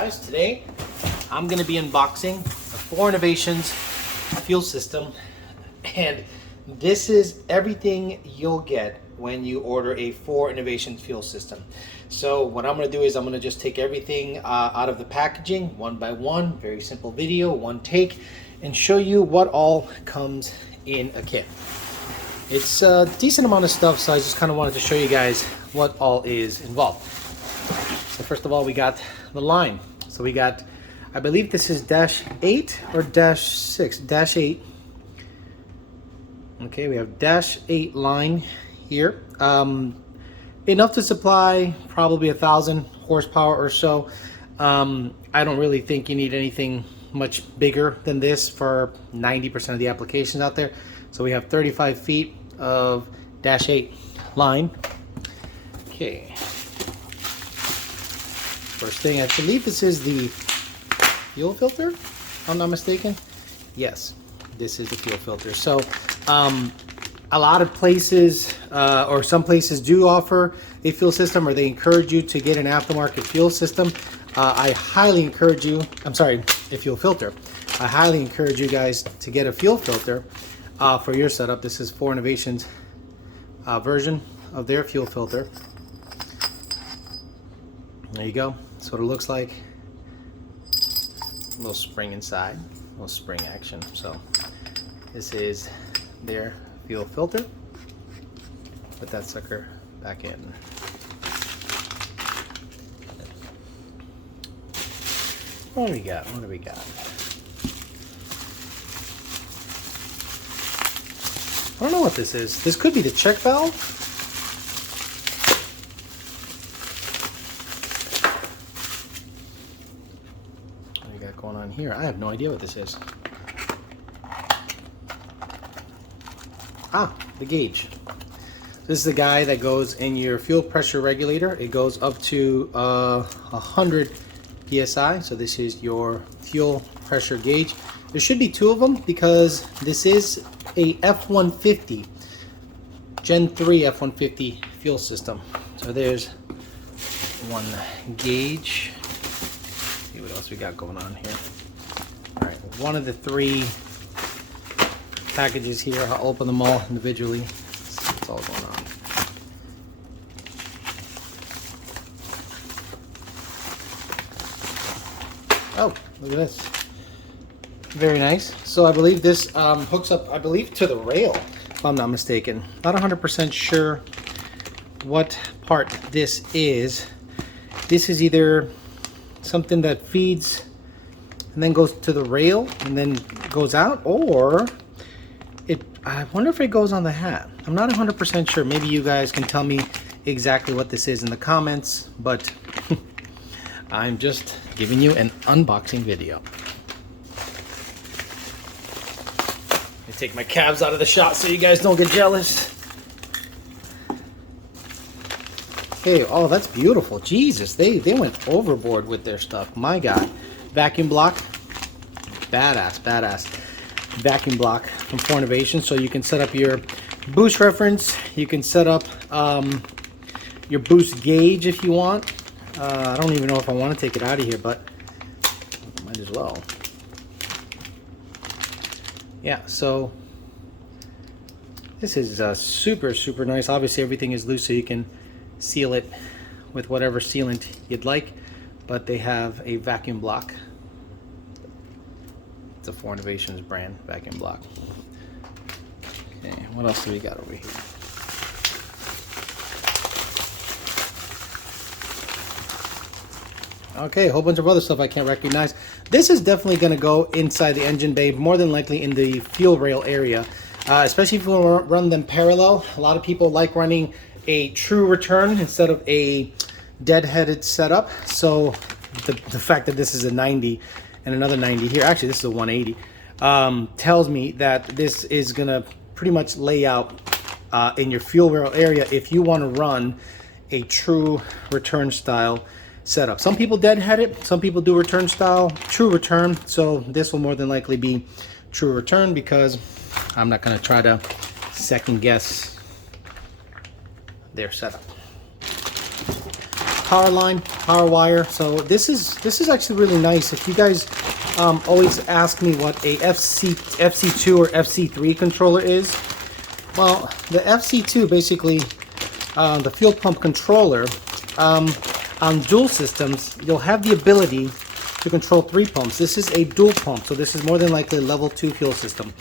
guys, today I'm going to be unboxing a Fore Innovations fuel system, and this is everything you'll get when you order a Fore Innovations fuel system. So what I'm going to do is I'm going to just take everything out of the packaging one by one, very simple video, one take, and show you what all comes in a kit. It's a decent amount of stuff, so I just kind of wanted to show you guys what all is involved. So first of all, we got the line. So we got, I believe this is -8 or -6, -8. Okay, we have -8 line here. Enough to supply probably 1,000 horsepower or so. I don't really think you need anything much bigger than this for 90% of the applications out there. So we have 35 feet of -8 line. Okay. First thing, I believe this is the fuel filter, if I'm not mistaken. Yes, this is the fuel filter. So a lot of places, or some places do offer a fuel system, or they encourage you to get an aftermarket fuel system. I highly encourage you, a fuel filter. I highly encourage you guys to get a fuel filter for your setup. This is Fore Innovations version of their fuel filter. There you go. That's what it looks like. A little spring inside, a little spring action. So this is their fuel filter. Put that sucker back in. What do we got? What do we got? I don't know what this is. This could be the check valve. What do we got going on here? I have no idea what this is. Ah, the gauge. This is the guy that goes in your fuel pressure regulator. It goes up to 100 psi. So this is your fuel pressure gauge. There should be two of them because this is a F150, Gen 3 F150 fuel system. So there's one gauge. Let's see what else we got going on here. All right, one of the three packages here. I'll open them all individually. See what's all going on. Oh, look at this. Very nice. So I believe this hooks up, I believe, to the rail, if I'm not mistaken. Not 100% sure what part this is. This is either something that feeds and then goes to the rail and then goes out, or I wonder if it goes on the hat. I'm not 100% sure. Maybe you guys can tell me exactly what this is in the comments, but I'm just giving you an unboxing video. Take my cabs out of the shot so you guys don't get jealous. Okay, oh, that's beautiful. Jesus, they went overboard with their stuff. My God. Vacuum block. Badass vacuum block from Fore Innovations. So you can set up your boost reference. You can set up your boost gauge if you want. I don't even know if I want to take it out of here, but might as well. Yeah, so this is super nice. Obviously everything is loose, so you can seal it with whatever sealant you'd like, but they have a vacuum block. It's a Fore Innovations brand vacuum block. Okay, what else do we got over here? Okay, a whole bunch of other stuff I can't recognize. This is definitely going to go inside the engine bay, more than likely in the fuel rail area, especially if you want to run them parallel. A lot of people like running a true return instead of a dead-headed setup. So the fact that this is a 90 and another 90 here, actually this is a 180, tells me that this is going to pretty much lay out in your fuel rail area if you want to run a true return style setup. Some people deadhead it, some people do return style, true return. So this will more than likely be true return because I'm not going to try to second guess their setup. power line, power wire. So this is actually really nice. If you guys always ask me what a FC2 or FC3 controller is, well, the FC2 basically the fuel pump controller. On dual systems, you'll have the ability to control 3 pumps. This is a dual pump, so this is more than likely a level 2 fuel system.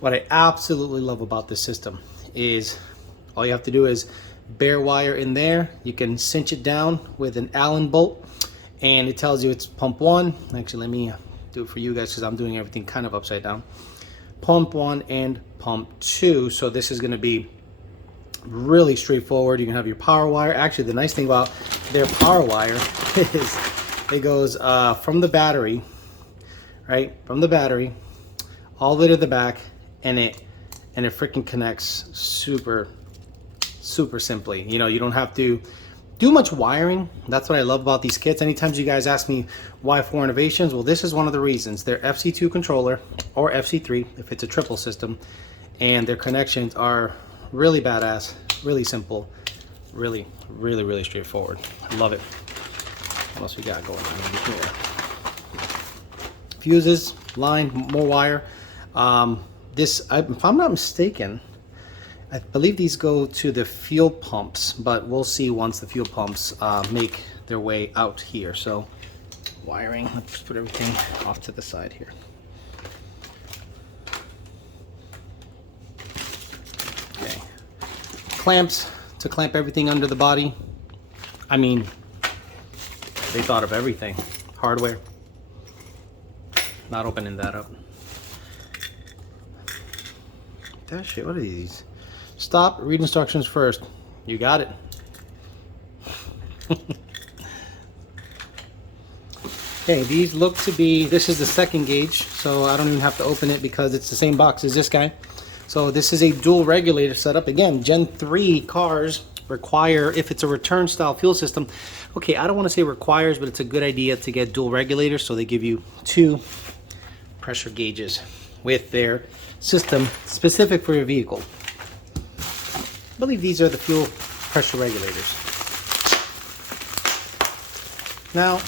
What I absolutely love about this system is all you have to do is bare wire in there. You can cinch it down with an Allen bolt, and it tells you it's pump 1. Actually, let me do it for you guys because I'm doing everything kind of upside down. Pump 1 and pump 2. So this is going to be really straightforward. You can have your power wire. Actually, the nice thing about their power wire is it goes from the battery, right? From the battery all the way to the back, and it freaking connects super simply. You know, you don't have to do much wiring. That's what I love about these kits. Anytime you guys ask me why Fore Innovations, well, this is one of the reasons. Their FC2 controller or FC3 if it's a triple system, and their connections are really badass, really simple, really straightforward. I love it. What else we got going on here? Fuses, line, more wire. If I'm not mistaken, I believe these go to the fuel pumps, but we'll see once the fuel pumps make their way out here. So wiring, let's put everything off to the side here. Okay, clamps to clamp everything under the body. I mean, they thought of everything. Hardware. Not opening that up. That shit, what are these? Stop, read instructions first. You got it. Okay, these look to be, this is the second gauge, so I don't even have to open it because it's the same box as this guy. So this is a dual regulator setup. Again, Gen 3 cars require, if it's a return style fuel system, okay, I don't want to say requires, but it's a good idea to get dual regulators, so they give you 2 pressure gauges with their system specific for your vehicle. I believe these are the fuel pressure regulators. Now,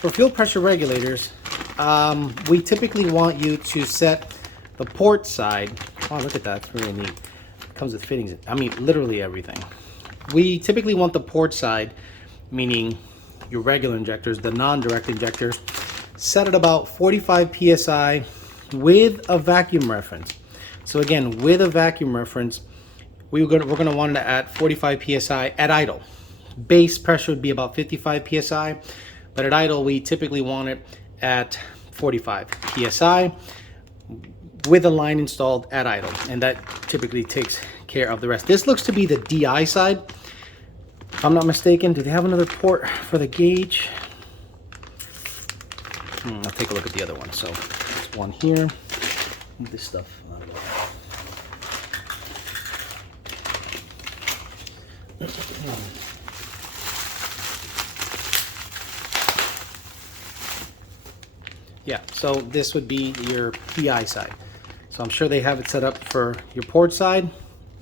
for fuel pressure regulators, we typically want you to set the port side. Oh, look at that, it's really neat. It comes with fittings, I mean literally everything. We typically want the port side, meaning your regular injectors, the non-direct injectors, set at about 45 psi with a vacuum reference. So again, with a vacuum reference, we're going to want it at 45 psi at idle. Base pressure would be about 55 psi, but at idle we typically want it at 45 psi with a line installed at idle, and that typically takes care of the rest. This looks to be the DI side, if I'm not mistaken. Do they have another port for the gauge? I'll take a look at the other one. So there's one here. Move this stuff out of the way. Yeah, so this would be your PI side. So I'm sure they have it set up for your port side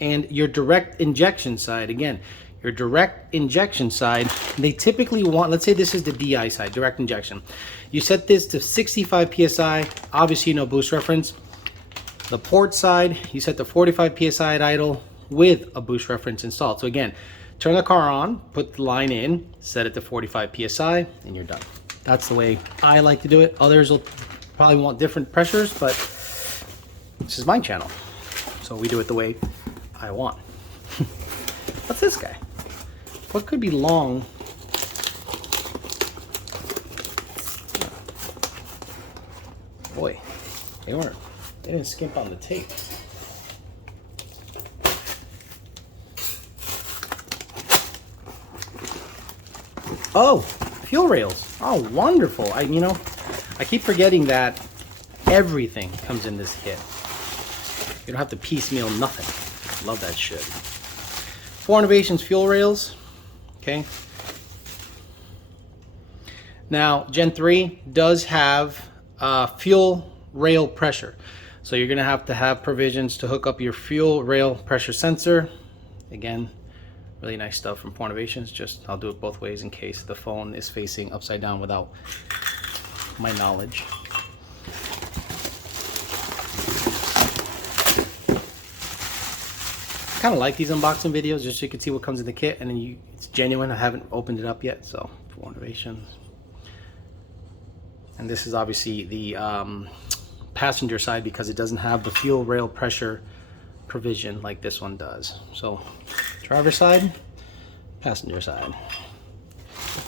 and your direct injection side. Again, your direct injection side, they typically want, let's say this is the DI side, direct injection. You set this to 65 psi, obviously no boost reference. The port side, you set to 45 psi at idle with a boost reference installed. So again, turn the car on, put the line in, set it to 45 psi, and you're done. That's the way I like to do it. Others will probably want different pressures, but this is my channel, so we do it the way I want. What's this guy? What could be long? Boy, they didn't skimp on the tape. Oh, fuel rails. Oh, wonderful. I keep forgetting that everything comes in this kit. You don't have to piecemeal nothing. Love that shit. Fore Innovations fuel rails. Okay. Now, Gen 3 does have fuel rail pressure. So you're going to have provisions to hook up your fuel rail pressure sensor. Again, Really nice stuff from Fore Innovations. Just I'll do it both ways in case the phone is facing upside down without my knowledge. Kind of like these unboxing videos just so you can see what comes in the kit, and then it's genuine. I haven't opened it up yet, so Fore Innovations. And this is obviously the passenger side because it doesn't have the fuel rail pressure provision like this one does. So driver side, passenger side.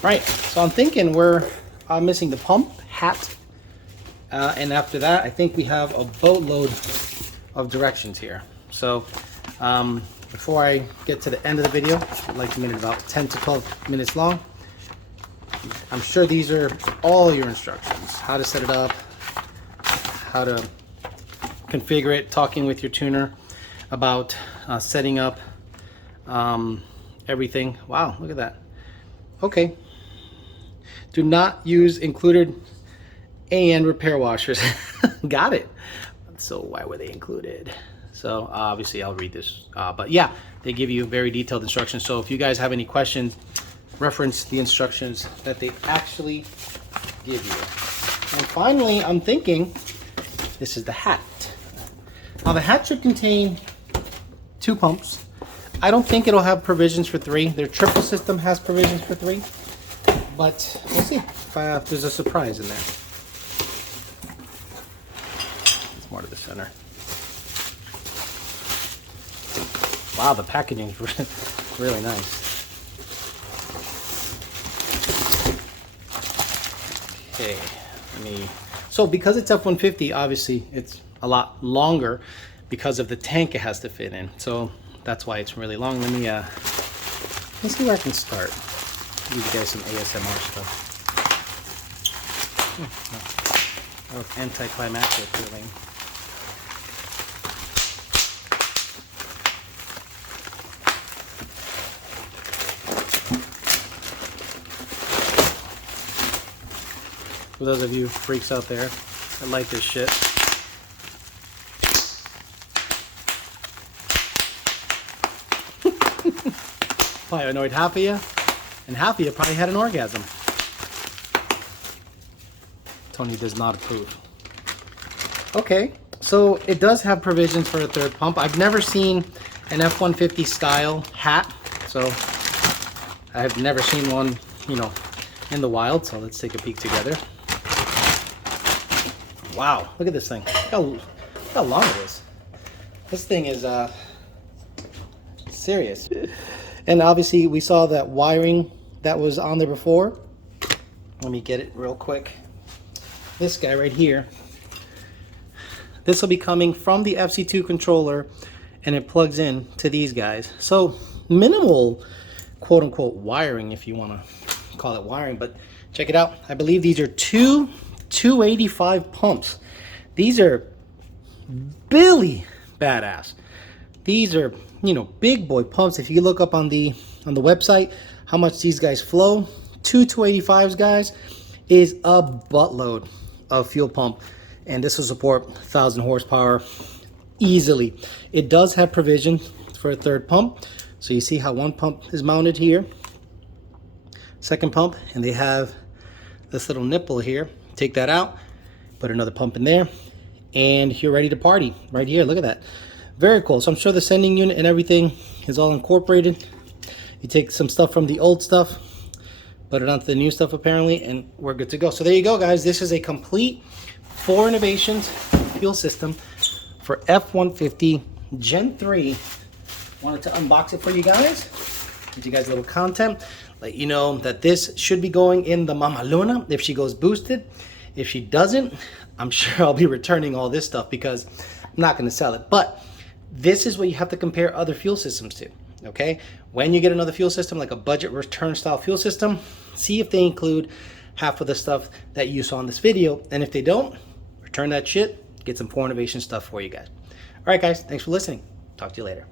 Right, so I'm thinking we're missing the pump, hat, and after that I think we have a boatload of directions here. So before I get to the end of the video, I'd like to make it about 10 to 12 minutes long. I'm sure these are all your instructions, how to set it up, how to configure it, talking with your tuner about setting up everything. Wow, look at that. Okay. Do not use included AN repair washers. Got it. So why were they included? So obviously I'll read this, but yeah, they give you very detailed instructions. So if you guys have any questions, reference the instructions that they actually give you. And finally, I'm thinking this is the hat. Now the hat should contain 2 pumps. I don't think it'll have provisions for 3. Their triple system has provisions for 3, but we'll see if there's a surprise in there. It's more to the center. Wow, the packaging is really nice. Okay, so because it's F150, obviously it's a lot longer because of the tank it has to fit in. So that's why it's really long. Let's see where I can start. Give you guys some ASMR stuff. That was anticlimactic, really. For those of you freaks out there that like this shit. Probably annoyed half of you, and half of you probably had an orgasm. Tony does not approve. Okay, so it does have provisions for a 3rd pump. I've never seen an F-150 style hat, so I've never seen one, in the wild. So let's take a peek together. Wow, look at this thing. Look how long it is. This thing is serious. And obviously we saw that wiring that was on there before. Let me get it real quick. This guy right here. This will be coming from the FC2 controller, and it plugs in to these guys. So minimal quote unquote wiring, if you want to call it wiring, but check it out. I believe these are 285 pumps. These are really badass. These are, big boy pumps. If you look up on the website how much these guys flow, 285s, guys, is a buttload of fuel pump, and this will support 1,000 horsepower easily. It does have provision for a 3rd pump. So you see how 1 pump is mounted here, 2nd pump, and they have this little nipple here. Take that out, put another pump in there, and you're ready to party right here. Look at that. Very cool. So I'm sure the sending unit and everything is all incorporated. You take some stuff from the old stuff, put it onto the new stuff apparently, and we're good to go. So there you go, guys. This is a complete Fore Innovations fuel system for F-150 Gen 3. Wanted to unbox it for you guys. Give you guys a little content. Let you know that this should be going in the Mama Luna if she goes boosted. If she doesn't, I'm sure I'll be returning all this stuff because I'm not going to sell it. But this is what you have to compare other fuel systems to, okay? When you get another fuel system, like a budget return style fuel system, see if they include half of the stuff that you saw in this video. And if they don't, return that shit, get some Fore Innovation stuff for you guys. All right, guys, thanks for listening. Talk to you later.